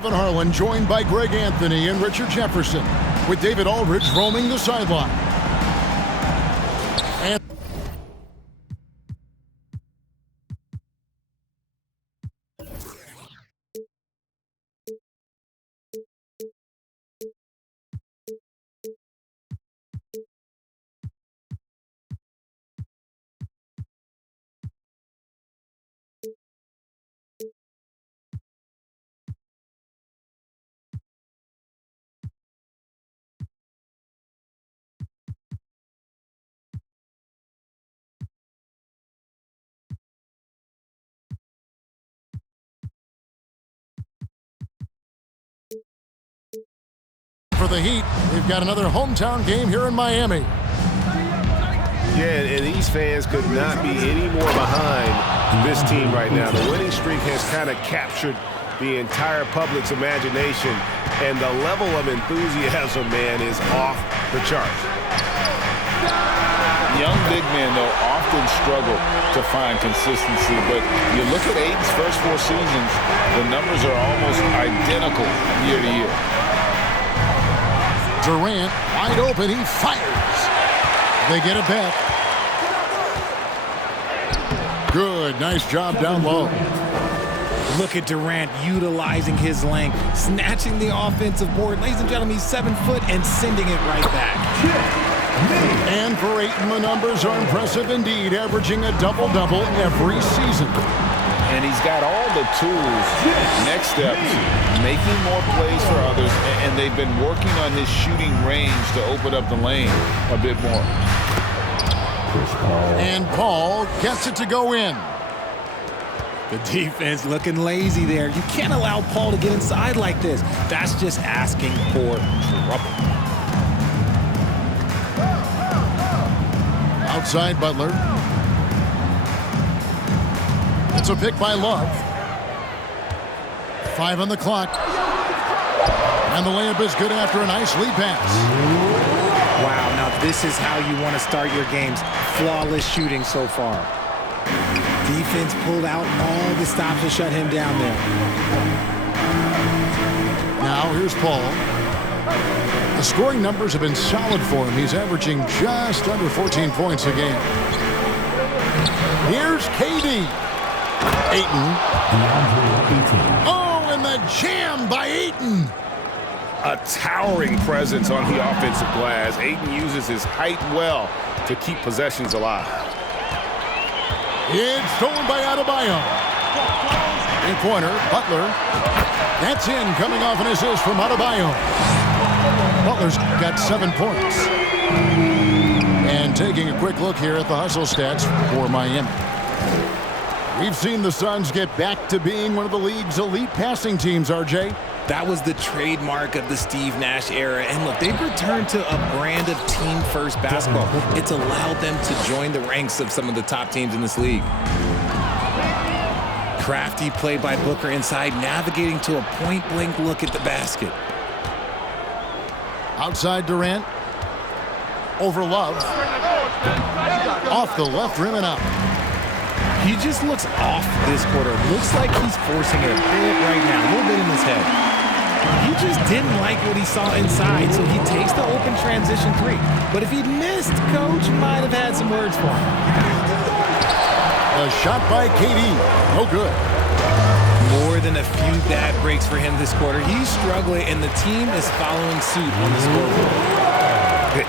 Kevin Harlan joined by Greg Anthony and Richard Jefferson, with David Aldridge roaming the sideline. And for the Heat, we've got another hometown game here in Miami. Yeah, and these fans could not be any more behind this team right now. The winning streak has kind of captured the entire public's imagination, and the level of enthusiasm, man, is off the charts. Young big men, though, often struggle to find consistency, but you look at Ayton's first 4 seasons, the numbers are almost identical year to year. Durant, wide open, he fires. They get it back. Good, nice job down low. Look at Durant utilizing his length, snatching the offensive board. Ladies and gentlemen, he's 7 foot and sending it right back. And for Ayton, the numbers are impressive indeed, averaging a double-double every season. And he's got all the tools. Next step, making more plays for others, and they've been working on his shooting range to open up the lane a bit more. And Paul gets it to go in. The defense looking lazy there. You can't allow Paul to get inside like this. That's just asking for trouble. Outside Butler. It's a pick by Love. 5 on the clock. And the layup is good after a nice lead pass. Wow, now this is how you want to start your games. Flawless shooting so far. Defense pulled out all the stops to shut him down there. Now here's Paul. The scoring numbers have been solid for him. He's averaging just under 14 points a game. Here's KD. Ayton. Oh, and the jam by Ayton. A towering presence on the offensive glass. Ayton uses his height well to keep possessions alive. It's stolen by Adebayo. Three-pointer, Butler. That's in, coming off an assist from Adebayo. Butler's got 7 points. And taking a quick look here at the hustle stats for Miami. We've seen the Suns get back to being one of the league's elite passing teams, RJ. That was the trademark of the Steve Nash era. And look, they've returned to a brand of team-first basketball. It's allowed them to join the ranks of some of the top teams in this league. Crafty play by Booker inside, navigating to a point-blank look at the basket. Outside Durant. Over Love. Off the left rim and out. He just looks off this quarter. Looks like he's forcing it a bit right now, a little bit in his head. He just didn't like what he saw inside, so he takes the open transition 3. But if he'd missed, Coach might have had some words for him. A shot by KD. No good. More than a few bad breaks for him this quarter. He's struggling, and the team is following suit on the scoreboard.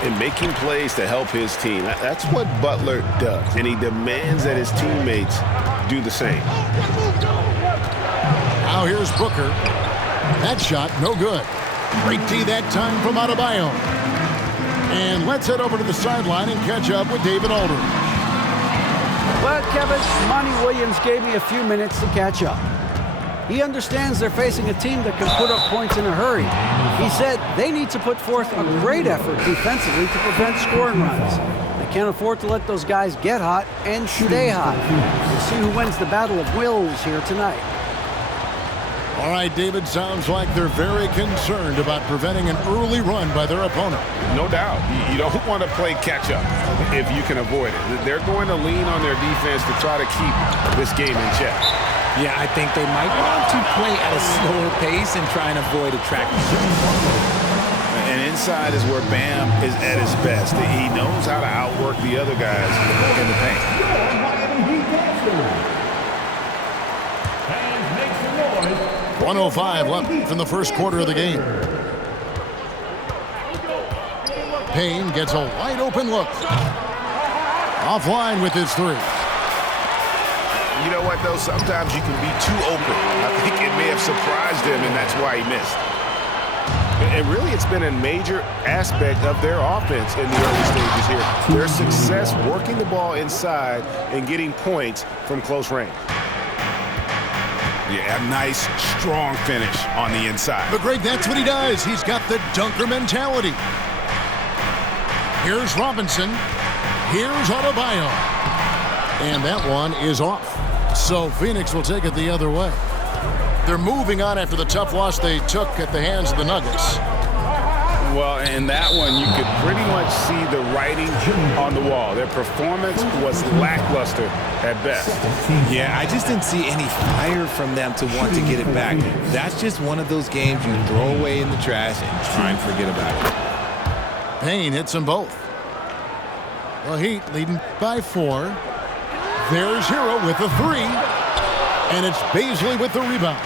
And making plays to help his team. That's what Butler does, and he demands that his teammates do the same. Now here's Booker. That shot, no good. Great D that time from Adebayo. And let's head over to the sideline and catch up with David Aldridge. Well, Kevin, Monty Williams gave me a few minutes to catch up. He understands they're facing a team that can put up points in a hurry. He said they need to put forth a great effort defensively to prevent scoring runs. They can't afford to let those guys get hot and stay hot. We'll see who wins the battle of wills here tonight. All right, David, sounds like they're very concerned about preventing an early run by their opponent. No doubt. You don't want to play catch-up if you can avoid it. They're going to lean on their defense to try to keep this game in check. Yeah, I think they might want to play at a slower pace and try and avoid attracting. And inside is where Bam is at his best. He knows how to outwork the other guys in the paint. 1:05 left in the first quarter of the game. Payne gets a wide open look. Offline with his three. You know what, though? Sometimes you can be too open. I think it may have surprised him, and that's why he missed. And really, it's been a major aspect of their offense in the early stages here. Their success working the ball inside and getting points from close range. Yeah, a nice, strong finish on the inside. But, Greg, that's what he does. He's got the dunker mentality. Here's Robinson. Here's Adebayo. And that one is off. So Phoenix will take it the other way. They're moving on after the tough loss they took at the hands of the Nuggets. Well, in that one, you could pretty much see the writing on the wall. Their performance was lackluster at best. Yeah, I just didn't see any fire from them to want to get it back. That's just one of those games you throw away in the trash and try and forget about it. Payne hits them both. The Heat leading by 4. There's Hero with the 3. And it's Bazley with the rebound.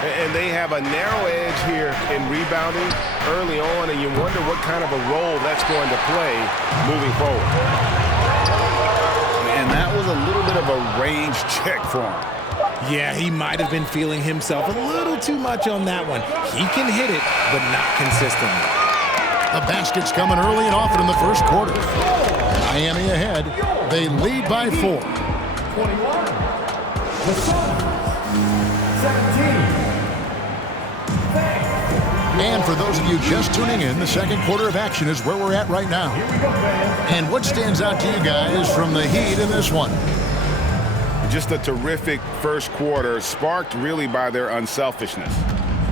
And they have a narrow edge here in rebounding early on, and you wonder what kind of a role that's going to play moving forward. And that was a little bit of a range check for him. Yeah, he might have been feeling himself a little too much on that one. He can hit it, but not consistently. The basket's coming early and often in the first quarter. Miami ahead. They lead by 4. 21. The Suns. 17. And for those of you just tuning in, the second quarter of action is where we're at right now. And what stands out to you guys from the Heat in this one? Just a terrific first quarter, sparked really by their unselfishness.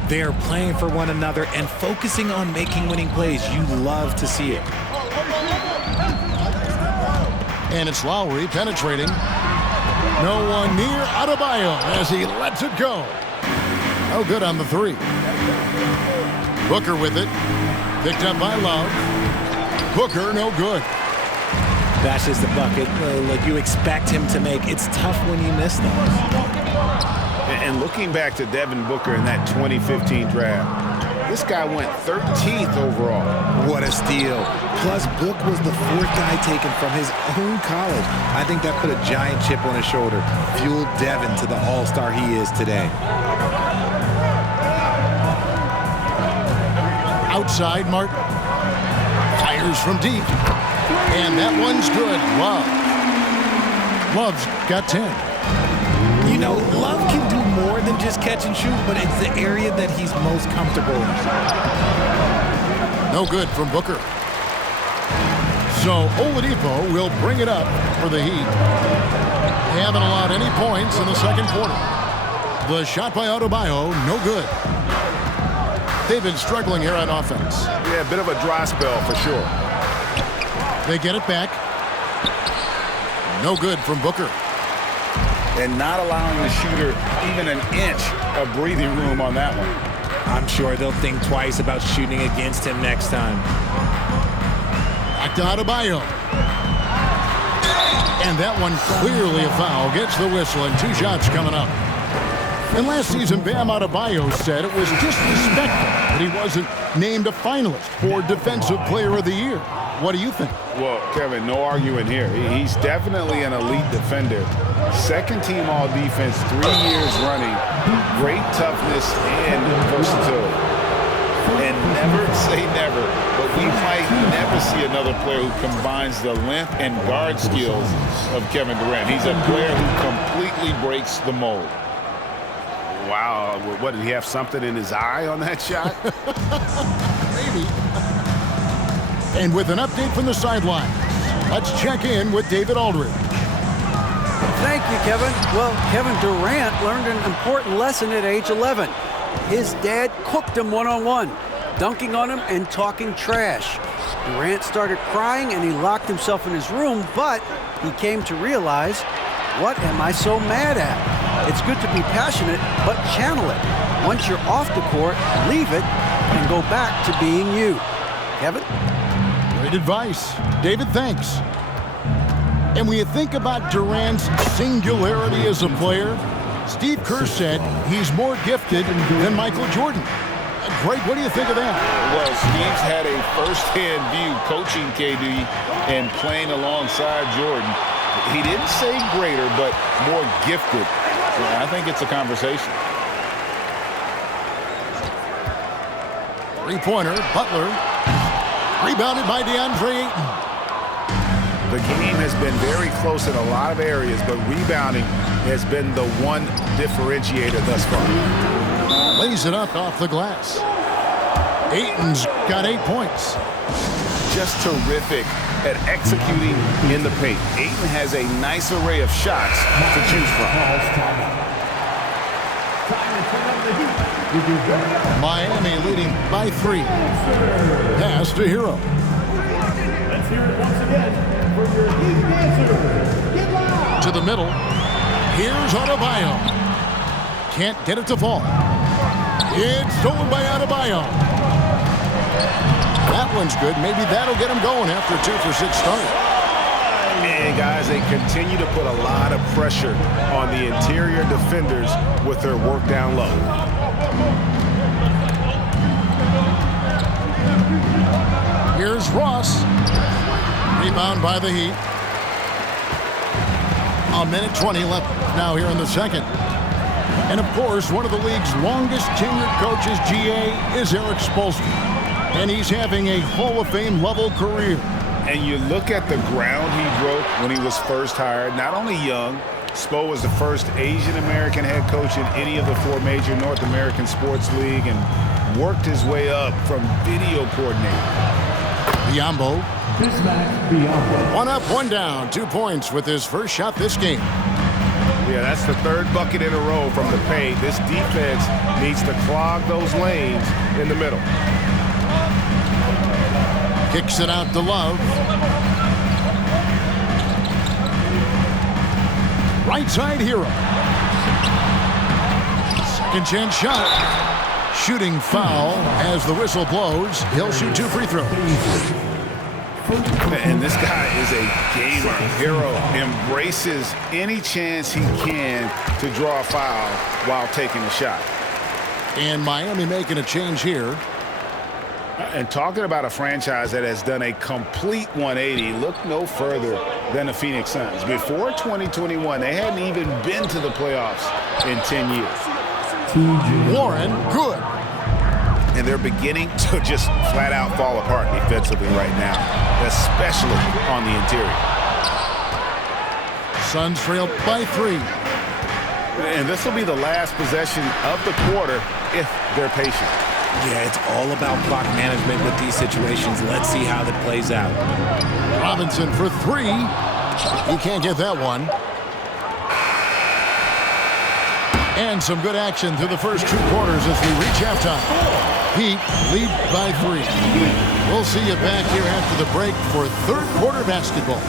They're playing for one another and focusing on making winning plays. You love to see it. And it's Lowry penetrating. No one near Adebayo as he lets it go. No good on the 3. Booker with it. Picked up by Love. Booker, no good. That's just a bucket like you expect him to make. It's tough when you miss them. And looking back to Devin Booker in that 2015 draft, this guy went 13th overall. What a steal. Plus, Book was the 4th guy taken from his own college. I think that put a giant chip on his shoulder, fueled Devin to the all-star he is today. Outside, Martin. Fires from deep. And that one's good. Love. Love's got 10. You know, Love can do more than just catch and shoot, but it's the area that he's most comfortable in. No good from Booker. So Oladipo will bring it up for the Heat. They haven't allowed any points in the second quarter. The shot by Adebayo, no good. They've been struggling here on offense. Yeah, a bit of a dry spell for sure. They get it back. No good from Booker. And not allowing the shooter even an inch of breathing room on that one. I'm sure they'll think twice about shooting against him next time. Back to Adebayo. And that one clearly a foul. Gets the whistle and 2 shots coming up. And last season, Bam Adebayo said it was disrespectful that he wasn't named a finalist for Defensive Player of the Year. What do you think? Well, Kevin, no arguing here. He's definitely an elite defender. Second team all defense, 3 years running. Great toughness and versatility. And never say never, but we might never see another player who combines the length and guard skills of Kevin Durant. He's a player who completely breaks the mold. Wow, what, did he have something in his eye on that shot? Maybe. And with an update from the sideline, let's check in with David Aldridge. Thank you, Kevin. Well, Kevin Durant learned an important lesson at age 11. His dad cooked him one-on-one, dunking on him and talking trash. Durant started crying and he locked himself in his room, but he came to realize, what am I so mad at? It's good to be passionate, but channel it. Once you're off the court, leave it and go back to being you. Kevin? Great advice. David, thanks. And when you think about Durant's singularity as a player, Steve Kerr said he's more gifted than Michael Jordan. Greg, what do you think of that? Well, Steve's had a first-hand view coaching KD and playing alongside Jordan. He didn't say greater, but more gifted. Yeah, I think it's a conversation. Three-pointer, Butler. Rebounded by DeAndre Ayton. The game has been very close in a lot of areas, but rebounding has been the one differentiator thus far. Lays it up off the glass. Ayton's got 8 points. Just terrific at executing in the paint. Ayton has a nice array of shots to choose from. Miami leading by 3. Pass to Hero. Let's hear it once again for your Heat answer. Get loud. To the middle. Here's Adebayo. Can't get it to fall. It's stolen by Adebayo. That one's good. Maybe that'll get him going after a 2-for-6 start. And guys, they continue to put a lot of pressure on the interior defenders with their work down low. Here's Ross. Rebound by the Heat. 1:20 left now here in the second. And, of course, one of the league's longest tenured coaches, GA, is Eric Spoelstra. And he's having a Hall of Fame level career. And you look at the ground he broke when he was first hired. Not only young, Spo was the first Asian-American head coach in any of the 4 major North American sports league and worked his way up from video coordinator. Biyombo. Bismack Biyombo. 1 up, 1 down. 2 points with his first shot this game. Yeah, that's the 3rd bucket in a row from the paint. This defense needs to clog those lanes in the middle. Kicks it out to Love. Right side Hero. Second chance shot. Shooting foul as the whistle blows. He'll shoot 2 free throws. And this guy is a gamer. Hero embraces any chance he can to draw a foul while taking a shot. And Miami making a change here. And talking about a franchise that has done a complete 180, look no further than the Phoenix Suns. Before 2021, they hadn't even been to the playoffs in 10 years. Warren, good. And they're beginning to just flat out fall apart defensively right now, especially on the interior. Suns trail by 3. And this will be the last possession of the quarter if they're patient. Yeah, it's all about clock management with these situations. Let's see how that plays out. Robinson for 3. He can't get that one. And some good action through the first 2 quarters as we reach halftime. Heat lead by 3. We'll see you back here after the break for 3rd quarter basketball.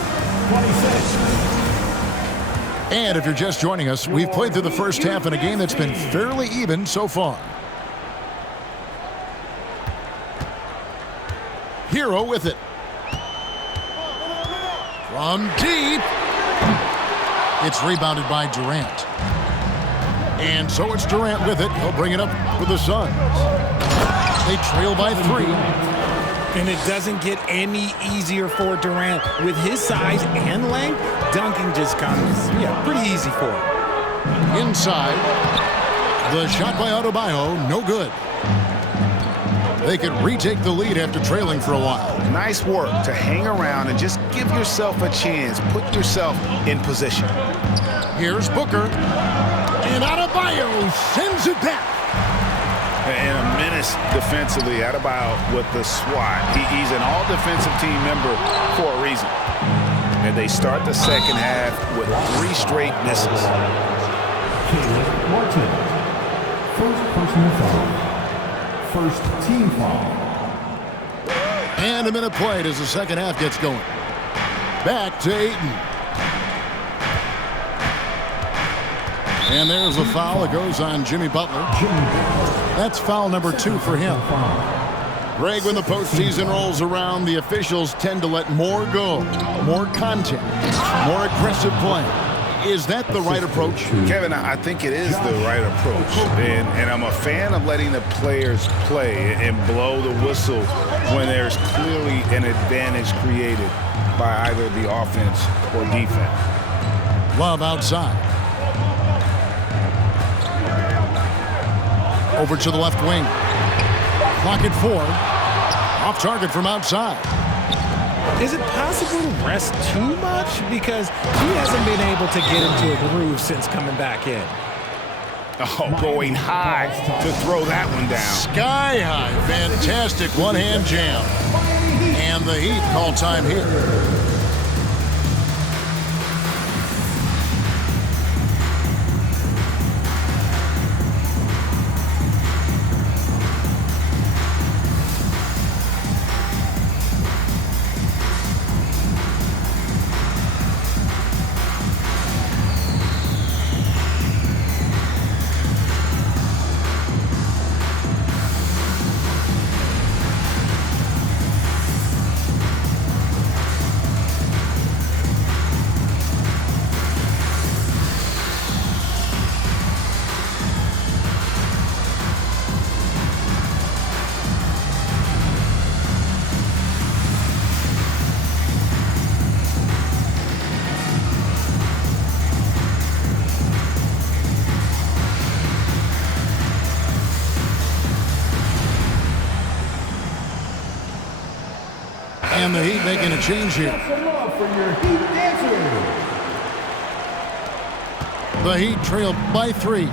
26. And if you're just joining us, we've played through the first half in a game that's been fairly even so far. Hero with it. From deep. It's rebounded by Durant. And so it's Durant with it. He'll bring it up for the Suns. They trail by 3. And it doesn't get any easier for Durant. With his size and length, dunking just comes, pretty easy for him. Inside. The shot by Adebayo, no good. They could retake the lead after trailing for a while. Nice work to hang around and just give yourself a chance. Put yourself in position. Here's Booker. And Adebayo sends it back. And a menace defensively. Adebayo with the swat. He's an all-defensive team member for a reason. And they start the second half with 3 straight misses. Caleb Martin. First personal foul. First team foul. And a minute played as the second half gets going. Back to Ayton. And there's a foul that goes on Jimmy Butler. That's foul number 2 for him. Greg, when the postseason rolls around, the officials tend to let more go, more contact, more aggressive play. Is that the right approach? Kevin, I think it is the right approach. And I'm a fan of letting the players play and blow the whistle when there's clearly an advantage created by either the offense or defense. Love outside. Over to the left wing. Clock at 4. Off target from outside. Is it possible to rest too much? Because he hasn't been able to get into a groove since coming back in. Oh, going high to throw that one down. Sky high. Fantastic one-hand jam. And the Heat call time here. And the Heat making a change here. Some love for your Heat dancers. The Heat trailed by 3.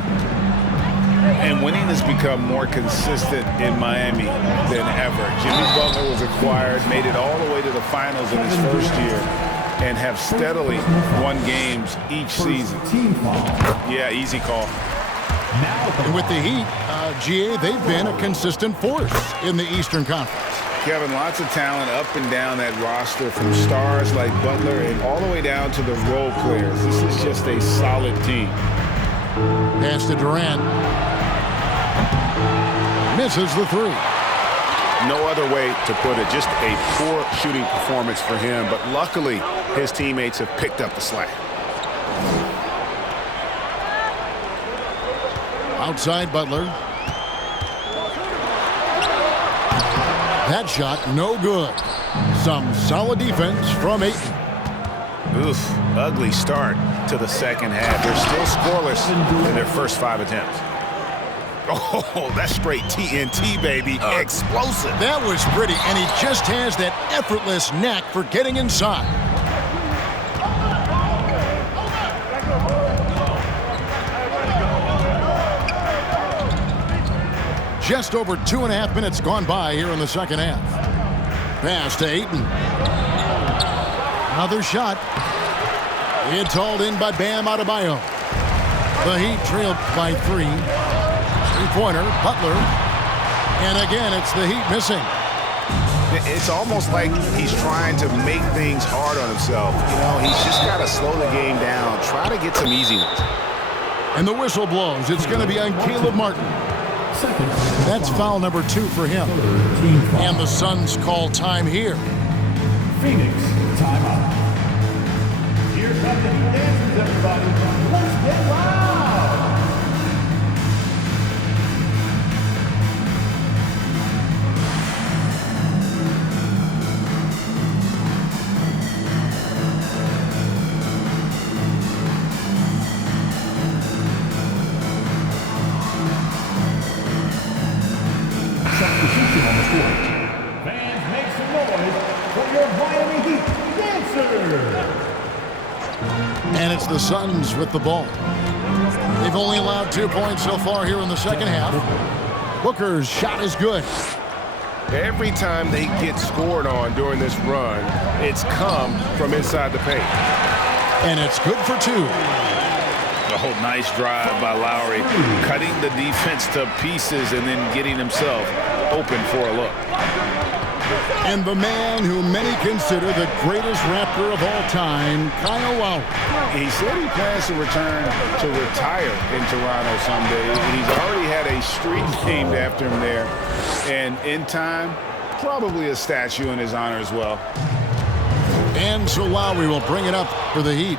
And winning has become more consistent in Miami than ever. Jimmy Butler was acquired, made it all the way to the finals in his first year, and have steadily won games each season. Team foul. Yeah, easy call. And with the Heat, GA, they've been a consistent force in the Eastern Conference. Kevin, lots of talent up and down that roster, from stars like Butler and all the way down to the role players. This is just a solid team. Pass to Durant. Misses the 3. No other way to put it. Just a poor shooting performance for him. But luckily, his teammates have picked up the slack. Outside Butler. That shot no good. Some solid defense from Ayton. Oof, ugly start to the second half. They're still scoreless in their first 5 attempts. Oh, that's straight TNT, baby. Explosive. That was pretty, and he just has that effortless knack for getting inside. Just over 2.5 minutes gone by here in the second half. Pass to Ayton. Another shot. It's hauled in by Bam Adebayo. The Heat trailed by 3. Three-pointer, Butler. And again, it's the Heat missing. It's almost like he's trying to make things hard on himself. You know, he's just got to slow the game down, try to get some easy ones. And the whistle blows. It's going to be on Caleb Martin. That's foul number 2 for him. And the Suns call time here. Phoenix, timeout. Here come the Heat dancers, everybody. Let's get loud. Substitution on the court. Fans, make some noise for your Miami Heat dancers. And it's the Suns with the ball. They've only allowed 2 points so far here in the second half. Booker's shot is good. Every time they get scored on during this run, it's come from inside the paint. And it's good for 2. Oh, nice drive by Lowry, cutting the defense to pieces and then getting himself open for a look. And the man who many consider the greatest Raptor of all time, Kyle Lowry. He said he plans to return to retire in Toronto someday. He's already had a street named after him there. And in time, probably a statue in his honor as well. And so Lowry will bring it up for the Heat.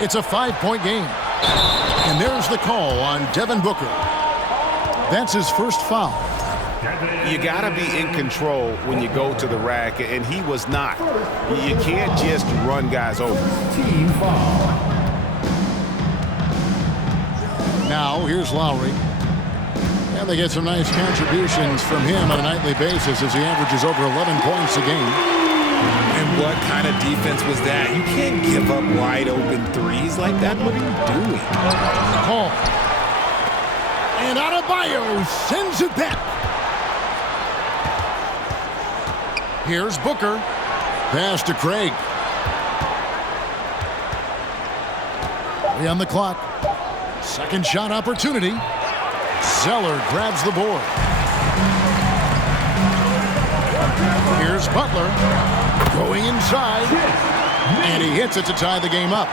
It's a 5-point game. And there's the call on Devin Booker. That's his first foul. You got to be in control when you go to the rack, and he was not. You can't just run guys over. Team foul. Now, here's Lowry. And they get some nice contributions from him on a nightly basis as he averages over 11 points a game. And what kind of defense was that? You can't give up wide open threes like that. What are you doing? Call. And Adebayo sends it back. Here's Booker. Pass to Craig. 3 on the clock. Second shot opportunity. Zeller grabs the board. Here's Butler. Going inside. And he hits it to tie the game up.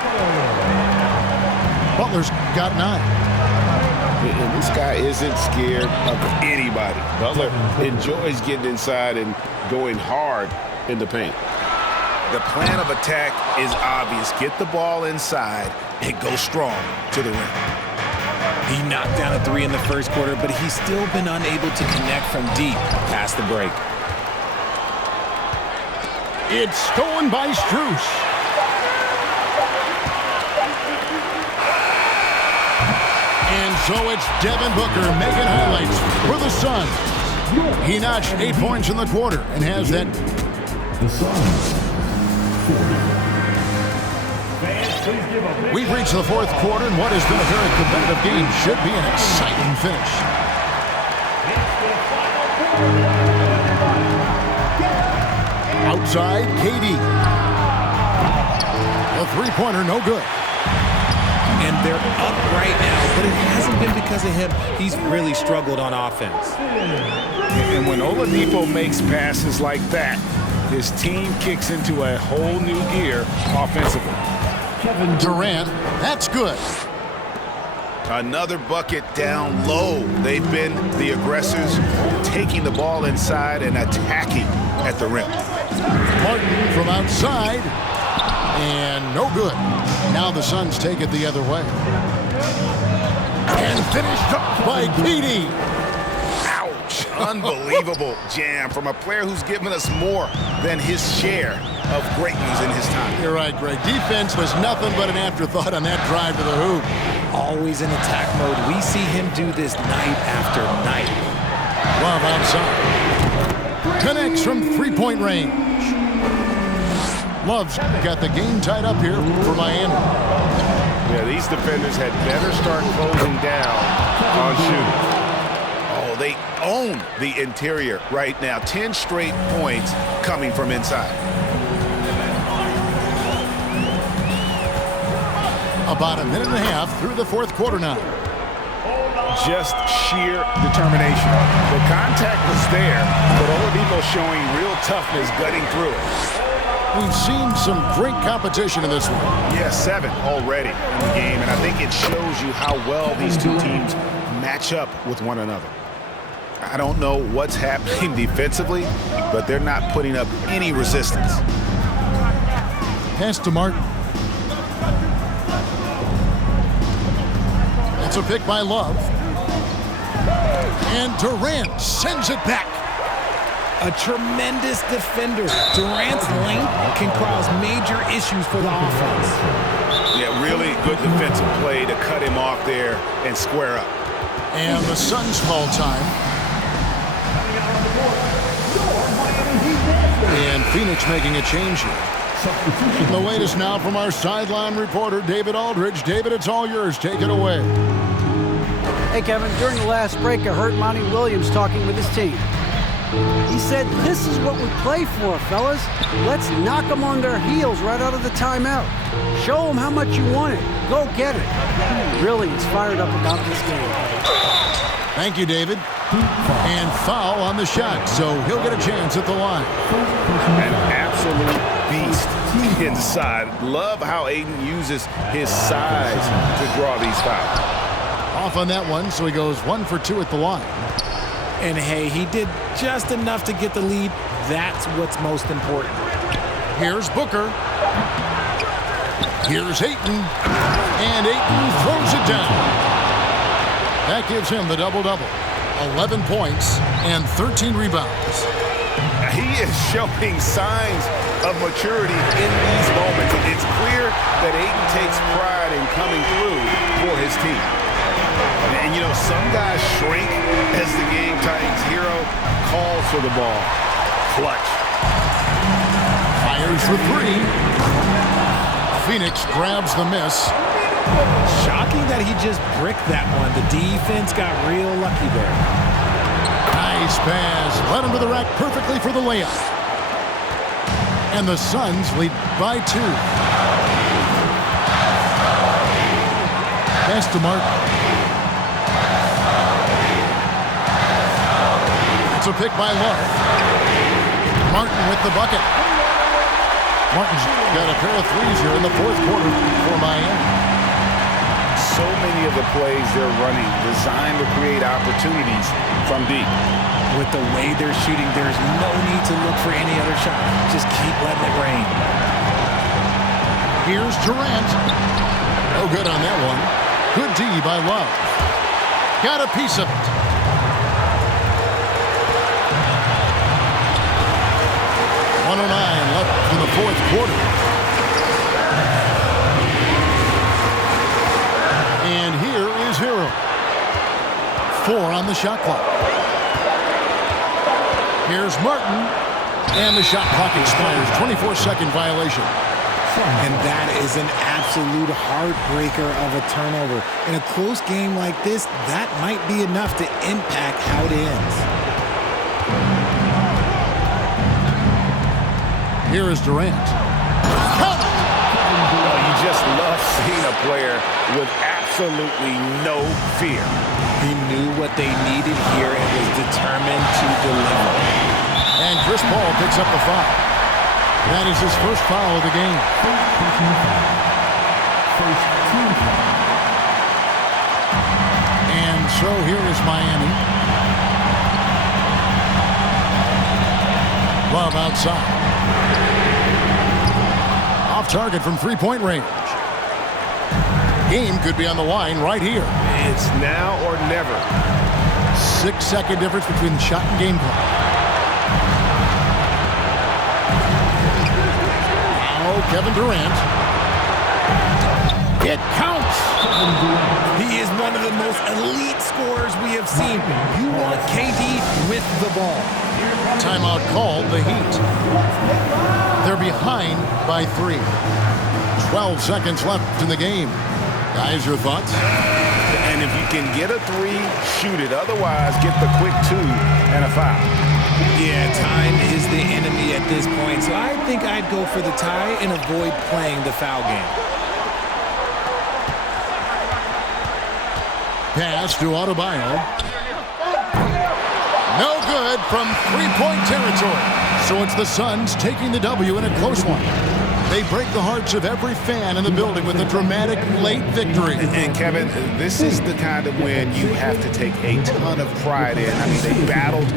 Butler's got 9. And this guy isn't scared of anybody. Butler enjoys getting inside and going hard in the paint. The plan of attack is obvious. Get the ball inside and go strong to the rim. He knocked down a 3 in the first quarter, but he's still been unable to connect from deep past the break. It's stolen by Strus. And so it's Devin Booker making highlights for the Suns. He notched 8 points in the quarter and has that. The Suns. Fans, please give a We've reached the fourth quarter, and what has been a very competitive game should be an exciting finish. Outside, KD. A three-pointer, no good. And they're up right now, but it hasn't been because of him. He's really struggled on offense. And when Oladipo makes passes like that, his team kicks into a whole new gear offensively. Kevin Durant, that's good. Another bucket down low. They've been the aggressors, taking the ball inside and attacking at the rim. Martin from outside, and no good. Now the Suns take it the other way. And finished off by KD. Ouch! Unbelievable jam from a player who's given us more than his share of greatness in his time. You're right, Greg. Defense was nothing but an afterthought on that drive to the hoop. Always in attack mode. We see him do this night after night. Love outside. Connects from three-point range. Love's got the game tied up here for Miami. Yeah, these defenders had better start closing down on shooting. Oh, they own the interior right now. 10 straight points coming from inside. About a minute and a half through the fourth quarter now. Just sheer determination. The contact was there, but Oladipo showing real toughness gutting through it. We've seen some great competition in this one. Yeah, 7 already in the game, and I think it shows you how well these two teams match up with one another. I don't know what's happening defensively, but they're not putting up any resistance. Pass to Martin. It's a pick by Love. And Durant sends it back. A tremendous defender. Durant's length can cause major issues for the offense. Yeah, really good defensive play to cut him off there and square up. And the Suns call time. And Phoenix making a change here. The latest now from our sideline reporter, David Aldridge. David, it's all yours. Take it away. Hey, Kevin, during the last break, I heard Monty Williams talking with his team. He said, this is what we play for, fellas. Let's knock them on their heels right out of the timeout. Show them how much you want it. Go get it. He really is fired up about this game. Thank you, David. And foul on the shot, so he'll get a chance at the line. An absolute beast inside. Love how Ayton uses his size to draw these fouls. Off on that one, so he goes 1 for 2 at the line. And hey, he did just enough to get the lead. That's what's most important. Here's Booker. Here's Ayton. And Ayton throws it down. That gives him the double-double. 11 points and 13 rebounds. He is showing signs of maturity in these moments. It's clear that Ayton takes pride in coming through for his team. And, you know, some guys shrink as the game tightens. Hero calls for the ball. Clutch. Fires for 3. Phoenix grabs the miss. Shocking that he just bricked that one. The defense got real lucky there. Nice pass. Led him to the rack perfectly for the layup. And the Suns lead by 2. Pass to Martin. It's a pick by Love. Martin with the bucket. Martin's got a pair of threes here in the fourth quarter for Miami. So many of the plays they're running designed to create opportunities from deep. With the way they're shooting, there's no need to look for any other shot. Just keep letting it rain. Here's Durant. No good on that one. Good D by Love. Got a piece of it. .109 left in the fourth quarter. And here is Hero. 4 on the shot clock. Here's Martin. And the shot clock expires. 24-second violation. And that is an absolute heartbreaker of a turnover. In a close game like this, that might be enough to impact how it ends. Here is Durant. You just love seeing a player with absolutely no fear. He knew what they needed here and was determined to deliver. And Chris Paul picks up the foul. That is his first foul of the game. And so here is Miami. Love outside. Off target from three-point range. Game could be on the line right here. It's now or never. 6-second difference between the shot and game clock. Now Kevin Durant. It counts. He is one of the most elite scorers we have seen. You want KD with the ball. Timeout called, the Heat. They're behind by 3. 12 seconds left in the game. Guys, your thoughts? And if you can get a 3, shoot it. Otherwise, get the quick 2 and a foul. Yeah, time is the enemy at this point, so I think I'd go for the tie and avoid playing the foul game. Pass to Adebayo. No good from three-point territory. So it's the Suns taking the W in a close one. They break the hearts of every fan in the building with a dramatic late victory. And Kevin, this is the kind of win you have to take a ton of pride in. I mean, they battled